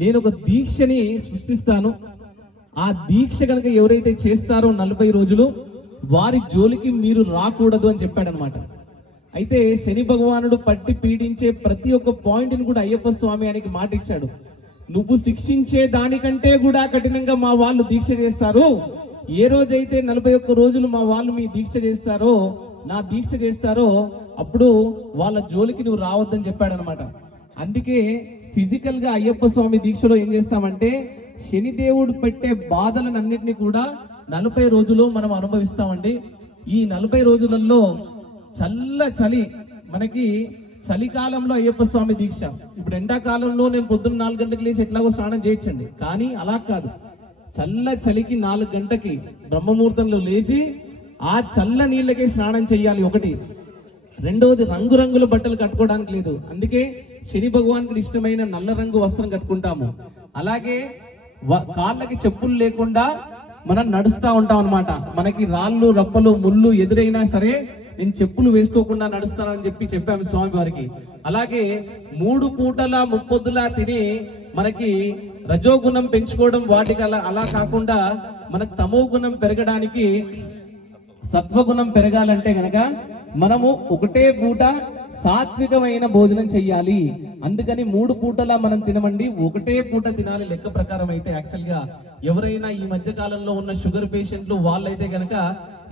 నేను ఒక దీక్షని సృష్టిస్తాను. ఆ దీక్ష కనుక ఎవరైతే చేస్తారో 40 రోజులు వారి జోలికి మీరు రాకూడదు అని చెప్పాడనమాట. అయితే శని భగవానుడు పట్టి పీడించే ప్రతి ఒక్క పాయింట్ని కూడా అయ్యప్ప స్వామి ఆయనకి మాట ఇచ్చాడు. నువ్వు శిక్షించే దానికంటే కూడా కఠినంగా మా వాళ్ళు దీక్ష చేస్తారు. ఏ రోజైతే 41 రోజులు మా వాళ్ళు మీ దీక్ష చేస్తారో, నా దీక్ష చేస్తారో, అప్పుడు వాళ్ళ జోలికి నువ్వు రావద్దని చెప్పాడనమాట. అందుకే ఫిజికల్ గా అయ్యప్ప స్వామి దీక్షలో ఏం చేస్తామంటే శనిదేవుడు పెట్టే బాధలన్నింటినీ కూడా 40 రోజులు మనం అనుభవిస్తామండి. ఈ 40 రోజులలో చలి మనకి చలికాలంలో అయ్యప్ప స్వామి దీక్ష. ఇప్పుడు ఎండాకాలంలో నేను పొద్దున్న 4 గంటలకు లేచి ఎట్లాగో స్నానం చేయొచ్చండి, కానీ అలా కాదు. చలికి 4 గంటకి బ్రహ్మముహూర్తంలో లేచి ఆ చల్ల నీళ్ళకే స్నానం చెయ్యాలి. ఒకటి. రెండవది, రంగురంగుల బట్టలు కట్టుకోవడానికి లేదు. అందుకే శని భగవానికి ఇష్టమైన నల్ల రంగు వస్త్రం కట్టుకుంటాము. అలాగే కాళ్ళకి చెప్పులు లేకుండా మనం నడుస్తూ ఉంటాం అనమాట. మనకి రాళ్ళు రప్పలు ముళ్ళు ఎదురైనా సరే నేను చెప్పులు వేసుకోకుండా నడుస్తానని చెప్పాము స్వామి వారికి. అలాగే 3 పూటల ముప్పొద్దులా తిని మనకి రజోగుణం పెంచుకోవడం, వాటికి అలా కాకుండా మనకు తమో గుణం పెరగడానికి, సత్వగుణం పెరగాలంటే గనక మనము ఒకటే పూట సాత్వికమైన భోజనం చెయ్యాలి. అందుకని 3 పూటలా మనం తినమండి, ఒకటే పూట తినాలి. లెక్క ప్రకారం అయితే యాక్చువల్గా ఎవరైనా ఈ మధ్య కాలంలో ఉన్న షుగర్ పేషెంట్లు వాళ్ళైతే గనక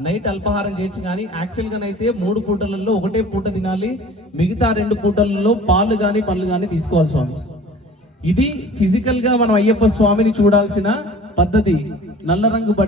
నైట్ అల్పాహారం చేయొచ్చు, కానీ యాక్చువల్గానైతే 3 పూటలలో ఒకటే పూట తినాలి. మిగతా 2 పూటలలో పాలు కానీ పండ్లు కానీ తీసుకోవాలి స్వామి. ఇది ఫిజికల్ గా మనం అయ్యప్ప స్వామిని చూడాల్సిన పద్ధతి. నల్ల రంగు బట్ట